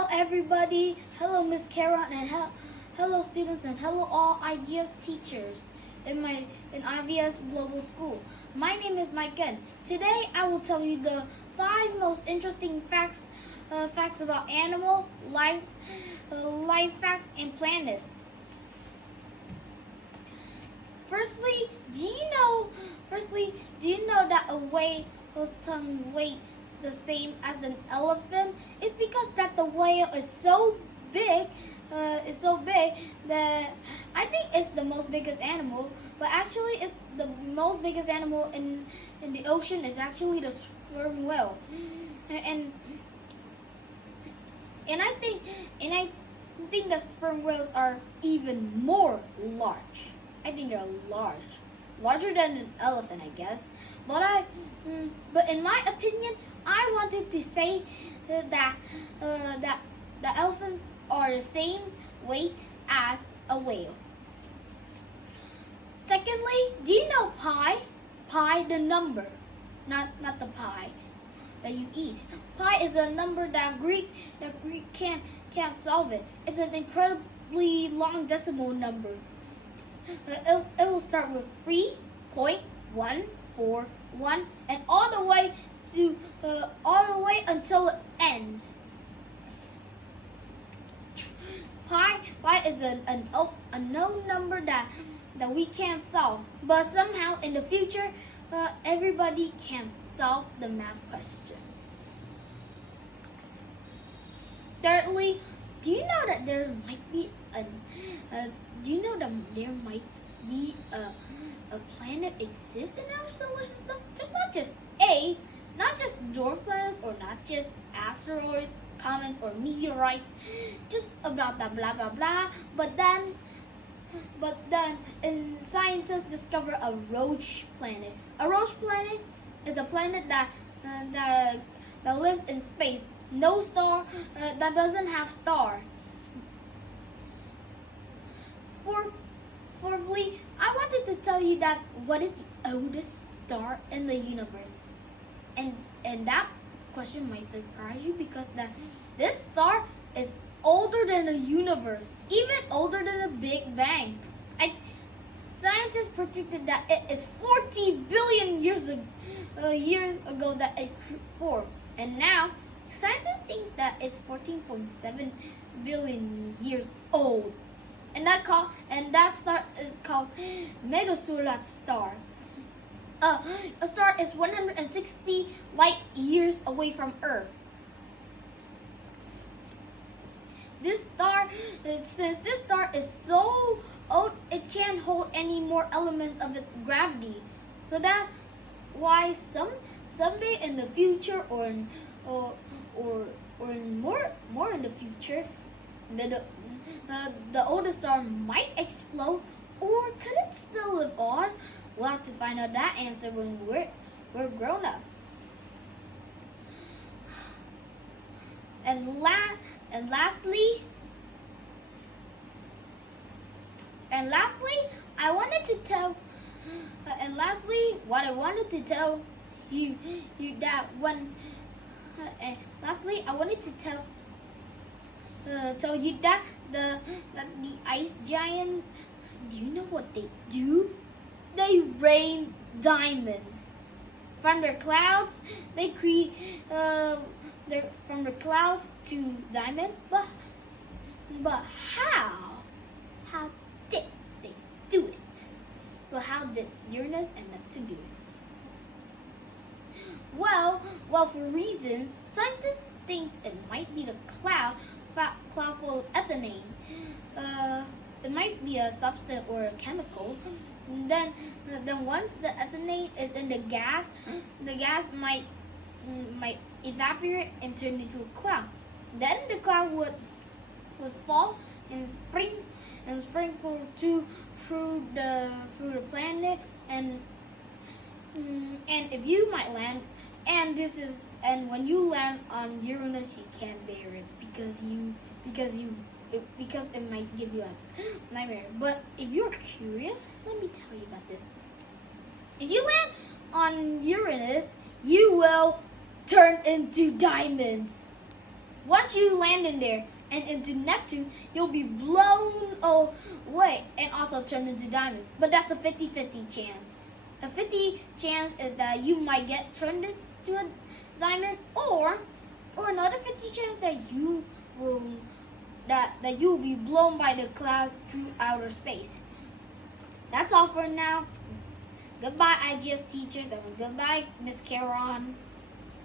Hello everybody, hello Miss Karen, and hello students, and hello all IVS teachers in IVS Global School. My name is Mike. Today I will tell you the 5 most interesting facts about animal life, life facts and planets. Firstly, do you know that a whale's tongue weight is the same as an elephant? It's because that the whale is so big that I think it's the most biggest animal, but actually it's the most biggest animal in the ocean is actually the sperm whale. And I think the sperm whales are even more large. I think they're larger than an elephant, I guess. But in my opinion, I wanted to say that the elephants are the same weight as a whale. Secondly, do you know pi? Pi, the number, not the pie that you eat. Pi is a number that Greek can't solve it. It's an incredibly long decimal number. It will start with 3.141 and all the way until it ends. Pi is a known number that we can't solve, but somehow in the future everybody can solve the math question. Thirdly, do you know that there might be a planet exists in our solar system? There's not just dwarf planets, or not just asteroids, comets, or meteorites, just about that blah blah blah. But then scientists discover a roach planet. A roach planet is a planet that lives in space. No star, that doesn't have star. Fourthly, I wanted to tell you that what is the oldest star in the universe, and that question might surprise you because this star is older than the universe, even older than the Big Bang. Scientists predicted that it is 40 billion years ago that it formed, and now scientists think that it's 14.7 billion years old. And that star is called Medusaur star. A star is 160 light years away from Earth. Since this star is so old, it can't hold any more elements of its gravity. So that's why someday in the future, or in more in the future, the oldest star might explode, or could it still live on? We'll have to find out that answer when we're grown up. And lastly, what I wanted to tell you that when lastly I wanted to tell you that the ice giants, do you know what they do? They rain diamonds from their clouds. They create from the clouds to diamond. But how did they do it? But how did Uranus and Neptune do it? Well, for reasons, scientists think it might be the cloud full of ethylene. It might be a substance or a chemical. Then once the ethylene is in the gas might evaporate and turn into a cloud. Then the cloud would fall and sprinkle through the planet, and if you might land, and when you land on Uranus, you can't bear it because it might give you a nightmare. But if you're curious, let me tell you about this. If you land on Uranus, you will turn into diamonds. Once you land in there and into Neptune, you'll be blown away and also turn into diamonds. But that's a 50-50 chance. A 50 chance is that you might get turned into a diamond, or another 50 chance that you will be blown by the clouds through outer space. That's all for now. Goodbye, IGS teachers, and goodbye, Miss Caron.